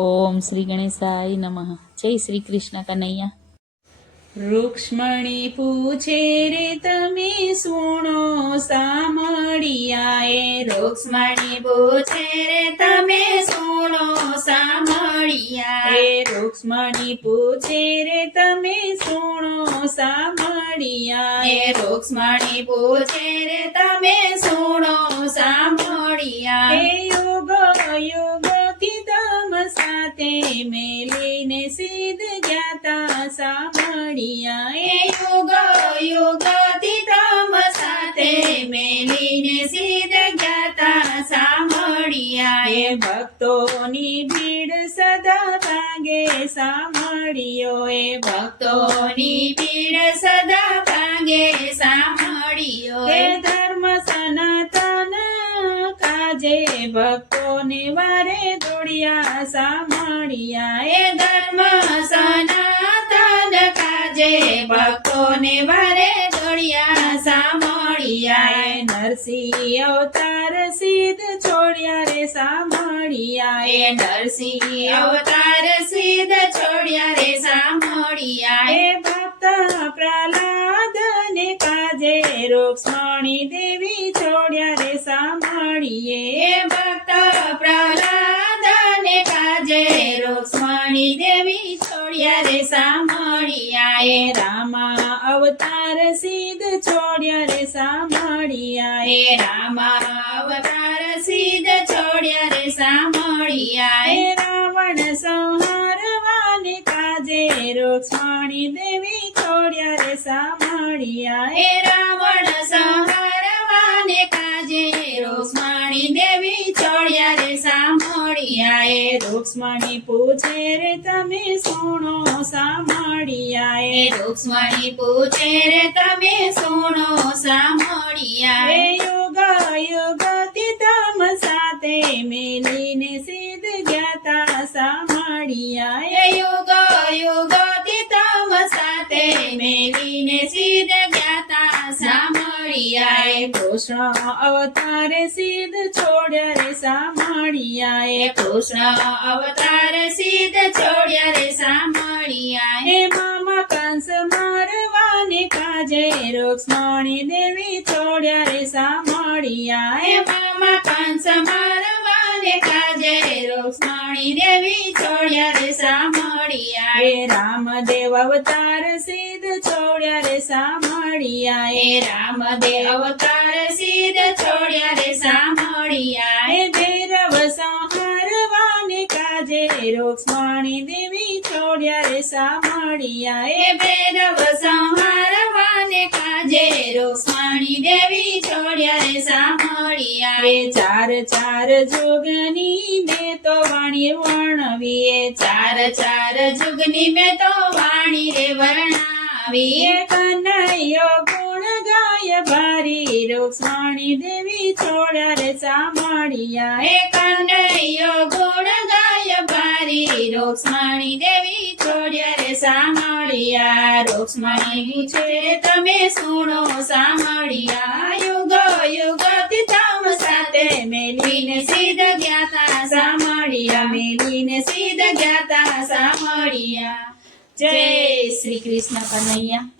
ઓમ શ્રી ગણેશાય નમઃ. જય શ્રી કૃષ્ણ કનૈયા. રૂક્ષ્મણી પૂછે રે તમે સુણો સામળિયા એ. રૂક્ષ્મણી પૂછે રે તમે સુણો સામળિયા એ રૂક્ષ્મણી પૂછે રે તમે સુણો સામળિયા એ રૂક્ષ્મણી પૂછે રે તમે સુણો સામળિયા એ યુગ યુગથી તમ સાથે મેલીને સિદ્ધ જ્ઞાતા સામળિયા એ યુગ યુગથી તમ સાથે મેલીને સિદ્ધ જ્ઞાતા સામળિયા એ ભક્તોની ભીડ સદા ભાગે સામળિયો એ ભક્તોની ભીડ સદા ભાગે સામળિયો એ ધર્મ સનાતન કાજે ભક્તોને વારે દોડ્યા સામળિયા એ ધર્મ સનાતન કાજે ભક્તોને વારે દોડ્યા સામળિયા એ નરસિંહ અવતાર સિદ્ધ છોડ્યા રે સામળિયા એ નરસિંહ અવતાર સિદ્ધ છોડ્યા રે સામળિયા એ ભક્ત પ્રહલાદ ને કાજે રૂક્ષ્મણી દેવી છોડ્યા રે સામળિયે એ ભક્ત પ્રહલાદ ને કાજે રૂક્ષ્મણી દેવી છોડ્યા રે સામળિયા એ રામા અવતાર સિદ્ધ છોડ્યા રે સામળિયા એ રામા અવતાર સિદ્ધ છોડ્યા રે સામળિયા એ રાવણ સંહારવાને કાજે રૂક્ષ્મણી દેવી છોડ્યા રે સામળિયા એ રાવણ સંહારવાને કાજે રૂક્ષ્મણી દેવી છોડ્યા રે સામળિયા એ રૂક્ષ્મણી પૂછે રે તમે સુણો સામળિયા એ રૂક્ષ્મણી પૂછે રે તમે સુણો સામળિયા એ યુગ યુગથી તમ સાથે મેલીને સિદ્ધ જ્ઞાતા સામળિયા એ યુગ યુગથી તમ સાથે મેલીને સિદ્ધ જ્ઞાતા સામળિયા એ કૃષ્ણ અવતાર સિદ્ધ છોડ્યા રે સામળિયા એ કૃષ્ણ અવતાર સિદ્ધ છોડ્યા રે સામળિયા એ મામા કંસ મારવાને કાજે રૂક્ષ્મણી દેવી છોડ્યા રે સામળિયા એ મામા કંસ મારવાને કાજે રૂક્ષ્મણી દેવી છોડ્યા રે સામળિયા એ રામદેવ અવતાર સિદ્ધ છોડ્યા રે સામળિયા એ રામદેવ અવતાર સિદ્ધ છોડ્યા રે સામળિયા એ ભૈરવ સંહારવાને કાજે રૂક્ષ્મણી દેવી છોડ્યા રે સામળિયા એ ભૈરવ સંહારવાને કાજે રૂક્ષ્મણી દેવી છોડ્યા રે સામળિયા એ ચાર ચાર જોગની મેં તો વાણી વર્ણવી એ ચાર ચાર જુગની મેં તો વાણી રે વર્ણાવી એ કનૈયો ગુણ ગાય ભારી રૂક્ષ્મણી દેવી છોડ્યા રે સામળિયા એ કનૈયો ગુણ ગાય ભારી રૂક્ષ્મણી દેવી છોડ્યા રે સામળિયા રૂક્ષ્મણી પૂછે તમે સુણો સામળિયા યુગ યુગથી તમ સાથે મેલીને સિદ્ધ જ્ઞાતા સામળિયા મેલીને સિદ્ધ જ્ઞાતા સામળિયા જય શ્રી કૃષ્ણ કનૈયા.